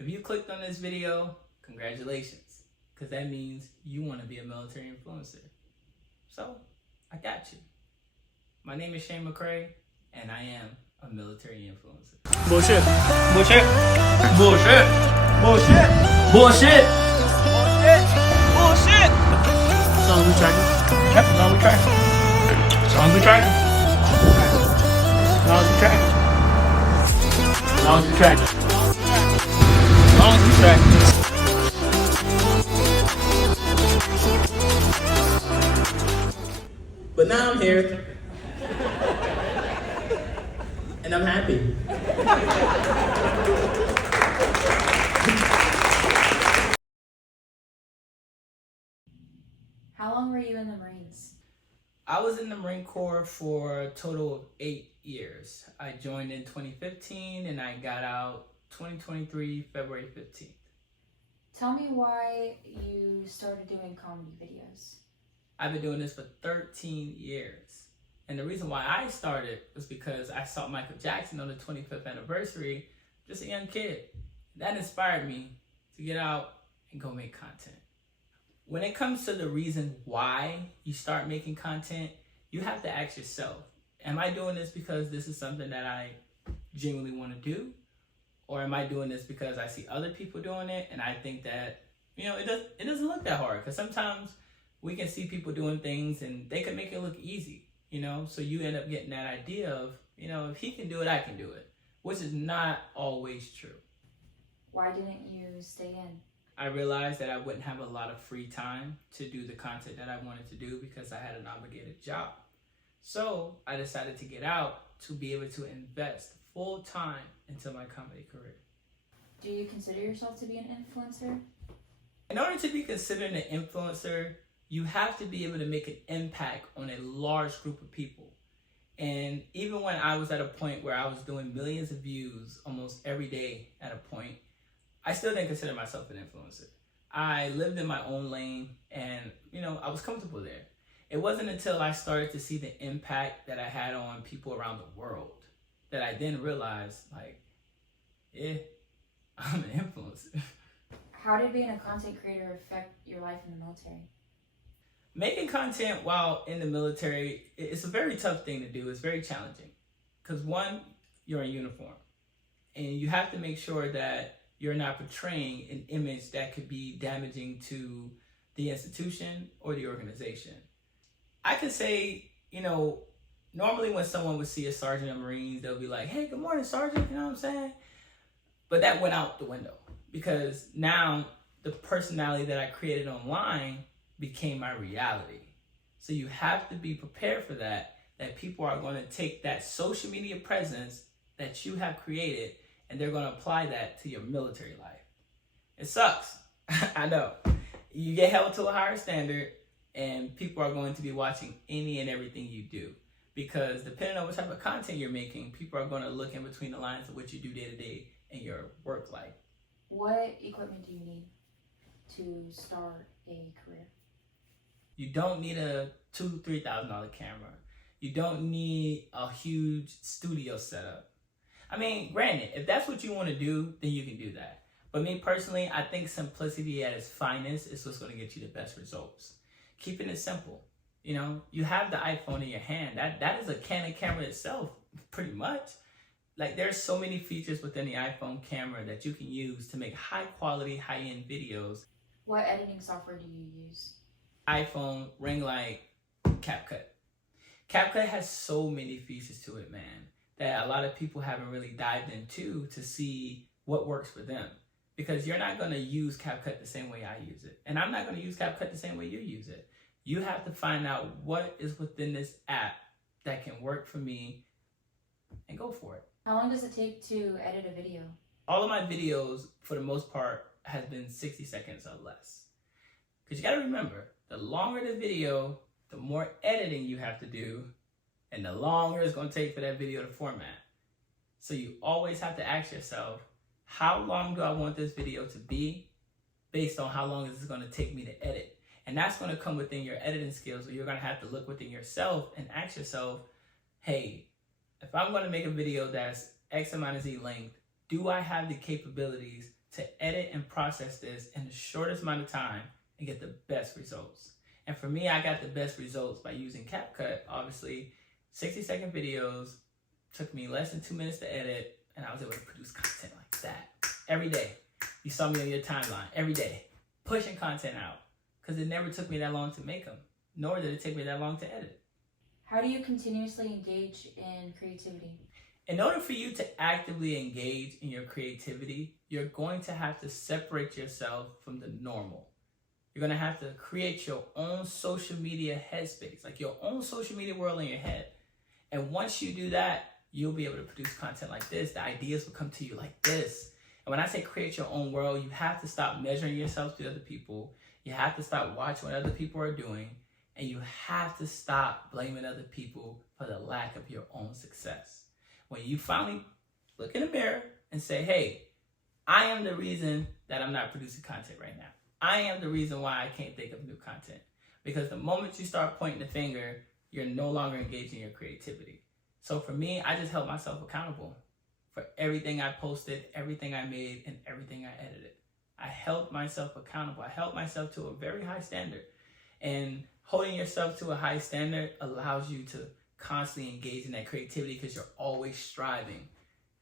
If you clicked on this video, congratulations, because that means you want to be a military influencer. So, I got you. My name is Shane McCray, and I am a military influencer. Bullshit. Bullshit. Bullshit. Bullshit. Bullshit! Bullshit. As long as we tracking. Yep, as long as we tracking. As long as we tracking. As long as we tracking. As long as we tracking. As long as we tracking. But now I'm here. And I'm happy. How long were you in the Marines? I was in the Marine Corps for a total of 8 years. I joined in 2015 and I got out 2023, February 15th. Tell me why you started doing comedy videos. I've been doing this for 13 years. And the reason why I started was because I saw Michael Jackson on the 25th anniversary, just a young kid. That inspired me to get out and go make content. When it comes to the reason why you start making content, you have to ask yourself, am I doing this because this is something that I genuinely want to do? Or am I doing this because I see other people doing it and I think that, it doesn't look that hard? Because sometimes we can see people doing things and they can make it look easy, So you end up getting that idea of, if he can do it, I can do it, which is not always true. Why didn't you stay in? I realized that I wouldn't have a lot of free time to do the content that I wanted to do because I had an obligated job. So I decided to get out to be able to invest full time into my comedy career. Do you consider yourself to be an influencer? In order to be considered an influencer, you have to be able to make an impact on a large group of people. And even when I was at a point where I was doing millions of views almost every day at a point, I still didn't consider myself an influencer. I lived in my own lane and, I was comfortable there. It wasn't until I started to see the impact that I had on people around the world that I then realized, I'm an influencer. How did being a content creator affect your life in the military? Making content while in the military, it's a very tough thing to do. It's very challenging. Because one, you're in uniform. And you have to make sure that you're not portraying an image that could be damaging to the institution or the organization. I could say, normally when someone would see a sergeant of Marines, they'll be like, hey, good morning, sergeant, you know what I'm saying? But that went out the window because now the personality that I created online became my reality. So you have to be prepared for that people are going to take that social media presence that you have created and they're going to apply that to your military life. It sucks. I know. You get held to a higher standard and people are going to be watching any and everything you do. Because depending on what type of content you're making, people are going to look in between the lines of what you do day to day in your work life. What equipment do you need to start a career? You don't need a $2,000-$3,000 camera. You don't need a huge studio setup. I mean, granted, if that's what you want to do, then you can do that. But me personally, I think simplicity at its finest is what's going to get you the best results. Keeping it simple. You have the iPhone in your hand. That is a Canon camera itself, pretty much. There's so many features within the iPhone camera that you can use to make high quality, high-end videos. What editing software do you use? iPhone, ring light, CapCut. CapCut has so many features to it, man, that a lot of people haven't really dived into to see what works for them. Because you're not going to use CapCut the same way I use it. And I'm not going to use CapCut the same way you use it. You have to find out what is within this app that can work for me and go for it. How long does it take to edit a video? All of my videos, for the most part, has been 60 seconds or less. Because you got to remember, the longer the video, the more editing you have to do, and the longer it's going to take for that video to format. So you always have to ask yourself, how long do I want this video to be based on how long is it going to take me to edit? And that's going to come within your editing skills, where you're going to have to look within yourself and ask yourself, hey, if I'm going to make a video that's X amount of Z length, do I have the capabilities to edit and process this in the shortest amount of time and get the best results. And for me, I got the best results by using CapCut. Obviously, 60-second videos took me less than 2 minutes to edit, and I was able to produce content like that every day. You saw me on your timeline every day, pushing content out, because it never took me that long to make them, nor did it take me that long to edit. How do you continuously engage in creativity? In order for you to actively engage in your creativity, you're going to have to separate yourself from the normal. You're going to have to create your own social media headspace, like your own social media world in your head. And once you do that, you'll be able to produce content like this. The ideas will come to you like this. And when I say create your own world, you have to stop measuring yourself to other people. You have to stop watching what other people are doing. And you have to stop blaming other people for the lack of your own success. When you finally look in the mirror and say, hey, I am the reason that I'm not producing content right now. I am the reason why I can't think of new content. Because the moment you start pointing the finger, you're no longer engaged in your creativity. So for me, I just held myself accountable for everything I posted, everything I made, and everything I edited. I held myself accountable. I held myself to a very high standard. And holding yourself to a high standard allows you to constantly engage in that creativity because you're always striving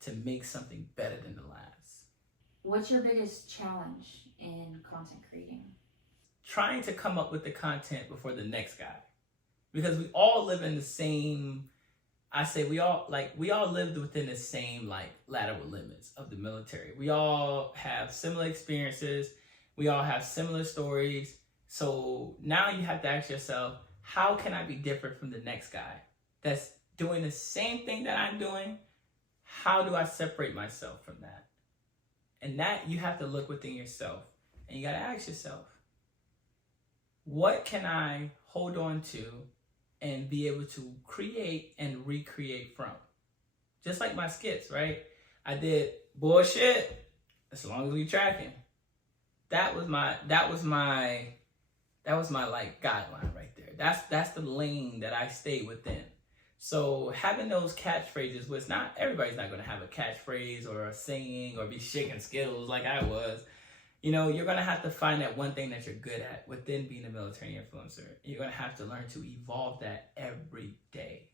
to make something better than the last. What's your biggest challenge in content creating? Trying to come up with the content before the next guy. Because we all live in the same, we all lived within the same lateral limits of the military. We all have similar experiences. We all have similar stories. So now you have to ask yourself, how can I be different from the next guy that's doing the same thing that I'm doing? How do I separate myself from that? And that you have to look within yourself and you got to ask yourself, what can I hold on to and be able to create and recreate from? Just like my skits, right? I did bullshit as long as we tracking. That was my guideline right there. That's the lane that I stay within. So having those catchphrases was everybody's not going to have a catchphrase or a saying or be shaking skills like I was. You know, you're going to have to find that one thing that you're good at within being a military influencer. You're going to have to learn to evolve that every day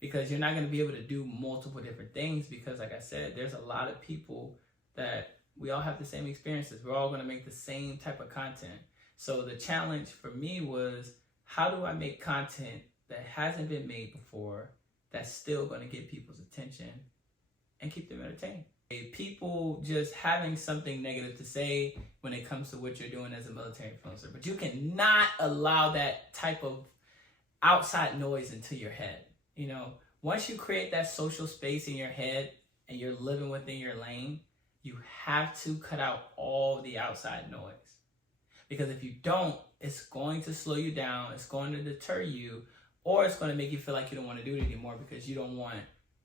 because you're not going to be able to do multiple different things because, like I said, there's a lot of people that we all have the same experiences. We're all going to make the same type of content. So the challenge for me was, how do I make content that hasn't been made before that's still going to get people's attention and keep them entertained? People just having something negative to say when it comes to what you're doing as a military influencer, but you cannot allow that type of outside noise into your head. You know, once you create that social space in your head and you're living within your lane, you have to cut out all the outside noise. Because if you don't, it's going to slow you down, it's going to deter you, or it's going to make you feel like you don't want to do it anymore because you don't want,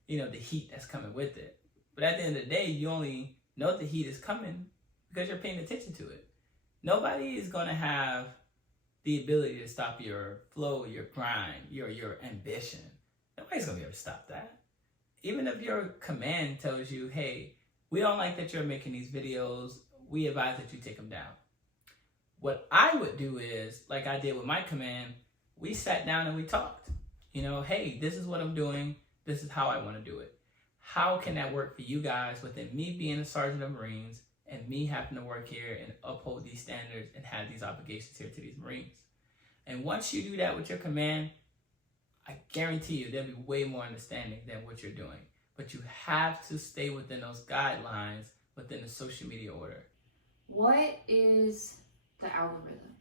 the heat that's coming with it. But at the end of the day, you only know the heat is coming because you're paying attention to it. Nobody is going to have the ability to stop your flow, your grind, your ambition. Nobody's going to be able to stop that. Even if your command tells you, hey, we don't like that you're making these videos, we advise that you take them down. What I would do is, like I did with my command, we sat down and we talked. Hey, this is what I'm doing. This is how I want to do it. How can that work for you guys within me being a sergeant of Marines and me having to work here and uphold these standards and have these obligations here to these Marines? And once you do that with your command, I guarantee you there'll be way more understanding than what you're doing. But you have to stay within those guidelines within the social media order. What is the algorithm?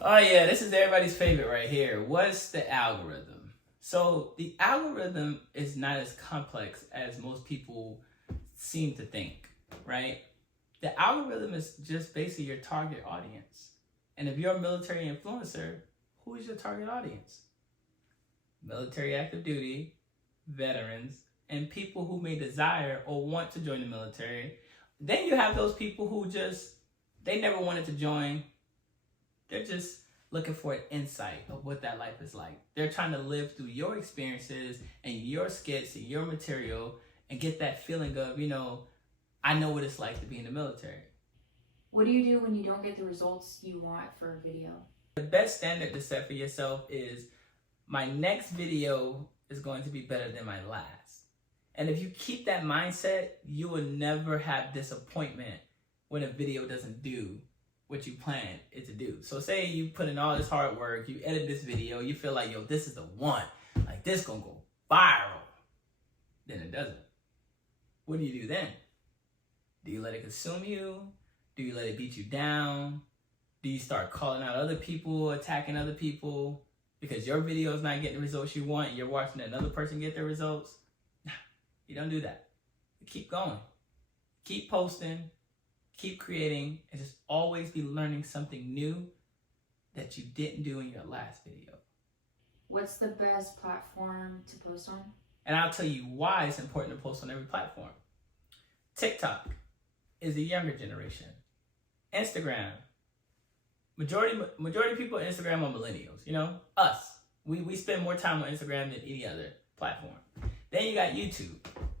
Oh yeah, this is everybody's favorite right here. What's the algorithm? So the algorithm is not as complex as most people seem to think, right? The algorithm is just basically your target audience. And if you're a military influencer, who is your target audience? Military active duty, veterans, and people who may desire or want to join the military. Then you have those people who they never wanted to join. They're just looking for an insight of what that life is like. They're trying to live through your experiences and your skits and your material and get that feeling of, I know what it's like to be in the military. What do you do when you don't get the results you want for a video? The best standard to set for yourself is my next video is going to be better than my last. And if you keep that mindset, you will never have disappointment when a video doesn't do what you planned it to do. So say you put in all this hard work, you edit this video, you feel like, yo, this is the one. Like, this gonna go viral. Then it doesn't. What do you do then? Do you let it consume you? Do you let it beat you down? Do you start calling out other people, attacking other people because your video is not getting the results you want and you're watching another person get their results? Nah, you don't do that. You keep going. Keep posting. Keep creating. And just always be learning something new that you didn't do in your last video. What's the best platform to post on? And I'll tell you why it's important to post on every platform. TikTok is the younger generation. Instagram. Majority of people on Instagram are millennials, you know? Us. We spend more time on Instagram than any other platform. Then you got YouTube.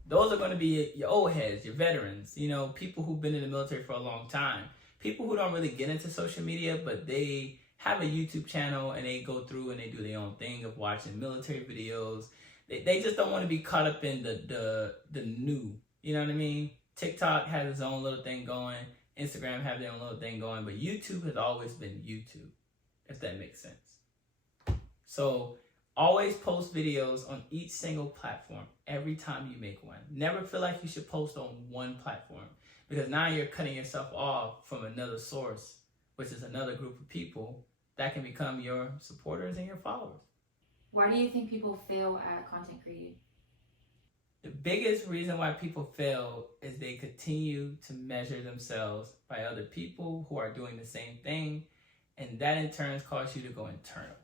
Those are going to be your old heads, your veterans, you know, people who've been in the military for a long time. People who don't really get into social media, but they have a YouTube channel and they go through and they do their own thing of watching military videos. They just don't want to be caught up in the new, you know what I mean? TikTok has its own little thing going. Instagram have their own little thing going, but YouTube has always been YouTube, if that makes sense. So always post videos on each single platform every time you make one. Never feel like you should post on one platform, because now you're cutting yourself off from another source, which is another group of people that can become your supporters and your followers. Why do you think people fail at content creating? The biggest reason why people fail is they continue to measure themselves by other people who are doing the same thing, and that in turn causes you to go internal.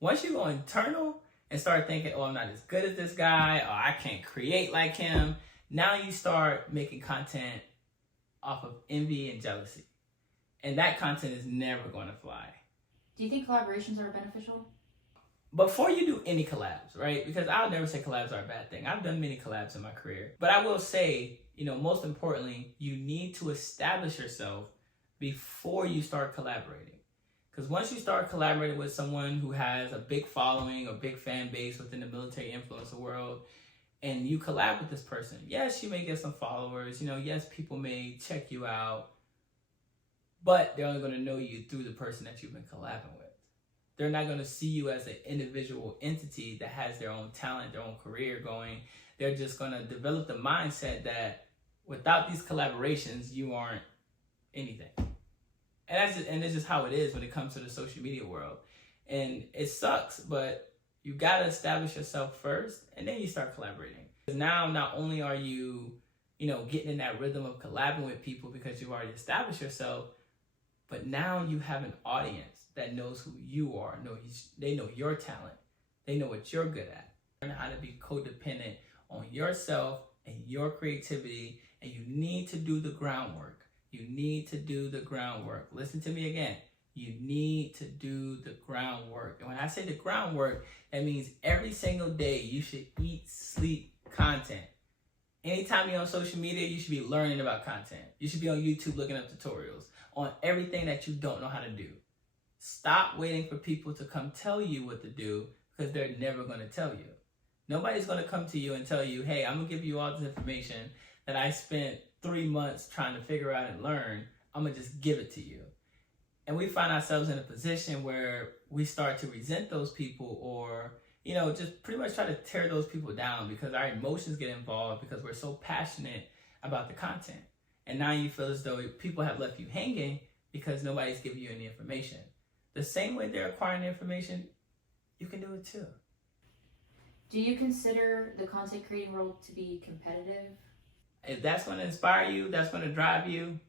Once you go internal and start thinking, oh, I'm not as good as this guy, or I can't create like him, now you start making content off of envy and jealousy. And that content is never going to fly. Do you think collaborations are beneficial? Before you do any collabs, right? Because I'll never say collabs are a bad thing. I've done many collabs in my career. But I will say, you know, most importantly, you need to establish yourself before you start collaborating. Because once you start collaborating with someone who has a big following or big fan base within the military influencer world, and you collab with this person, yes, you may get some followers. You know, yes, people may check you out. But they're only going to know you through the person that you've been collabing with. They're not going to see you as an individual entity that has their own talent, their own career going. They're just going to develop the mindset that without these collaborations, you aren't anything. And it's just how it is when it comes to the social media world. And it sucks, but you got to establish yourself first, and then you start collaborating. Because now, not only are you, you know, getting in that rhythm of collabing with people because you've already established yourself, but now you have an audience that knows who you are. They know your talent. They know what you're good at. Learn how to be codependent on yourself and your creativity, and you need to do the groundwork. You need to do the groundwork. Listen to me again. You need to do the groundwork. And when I say the groundwork, that means every single day you should eat, sleep content. Anytime you're on social media, you should be learning about content. You should be on YouTube looking up tutorials on everything that you don't know how to do. Stop waiting for people to come tell you what to do, because they're never going to tell you. Nobody's going to come to you and tell you, hey, I'm going to give you all this information that I spent 3 months trying to figure out and learn. I'm going to just give it to you. And we find ourselves in a position where we start to resent those people, or, you know, just pretty much try to tear those people down because our emotions get involved because we're so passionate about the content. And now you feel as though people have left you hanging because nobody's giving you any information. The same way they're acquiring the information, you can do it too. Do you consider the content creating world to be competitive? If that's going to inspire you, that's going to drive you,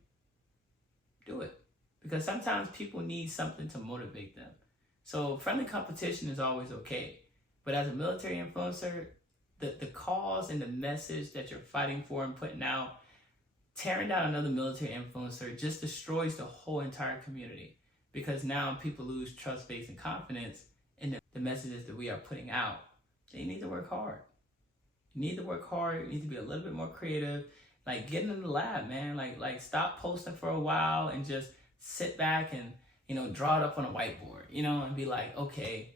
do it. Because sometimes people need something to motivate them. So friendly competition is always okay. But as a military influencer, the cause and the message that you're fighting for and putting out, tearing down another military influencer just destroys the whole entire community. Because now people lose trust, faith, and confidence in the messages that we are putting out. So you need to work hard. You need to work hard. You need to be a little bit more creative. Like, get in the lab, man. Like stop posting for a while and just sit back and, draw it up on a whiteboard, and be like, okay,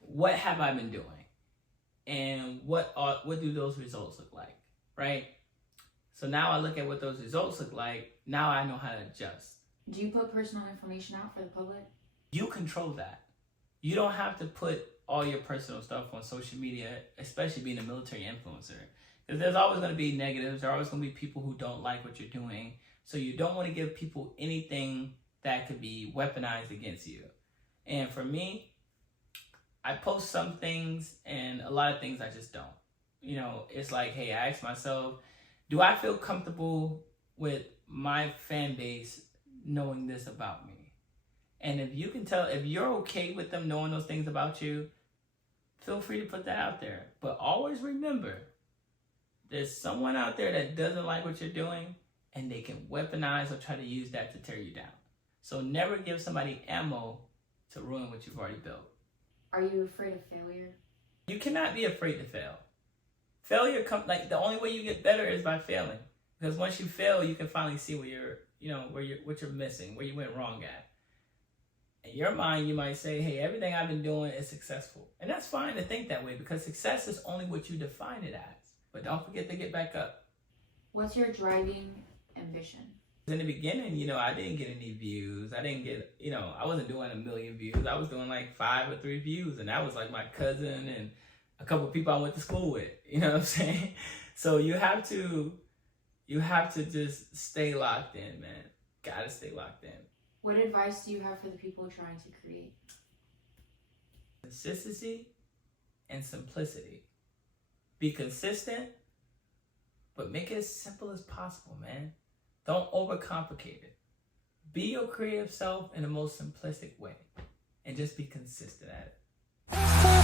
what have I been doing? And what do those results look like, right? So now I look at what those results look like. Now I know how to adjust. Do you put personal information out for the public? You control that. You don't have to put all your personal stuff on social media, especially being a military influencer. Because there's always going to be negatives. There are always going to be people who don't like what you're doing. So you don't want to give people anything that could be weaponized against you. And for me, I post some things and a lot of things I just don't. It's like, hey, I ask myself, do I feel comfortable with my fan base knowing this about me? And if you can tell, if you're okay with them knowing those things about you, feel free to put that out there. But always remember, there's someone out there that doesn't like what you're doing, and they can weaponize or try to use that to tear you down. So never give somebody ammo to ruin what you've already built. Are you afraid of failure? You cannot be afraid to fail. Failure the only way you get better is by failing. Because once you fail, you can finally see what you're missing, where you went wrong at. In your mind, you might say, hey, everything I've been doing is successful. And that's fine to think that way, because success is only what you define it as. But don't forget to get back up. What's your driving ambition? In the beginning, I didn't get any views. I didn't get, I wasn't doing 1 million views. I was doing like 5 or 3 views. And that was like my cousin and a couple of people I went to school with. You know what I'm saying? So you have to just stay locked in, man. Gotta stay locked in. What advice do you have for the people trying to create? Consistency and simplicity. Be consistent, but make it as simple as possible, man. Don't overcomplicate it. Be your creative self in the most simplistic way, and just be consistent at it.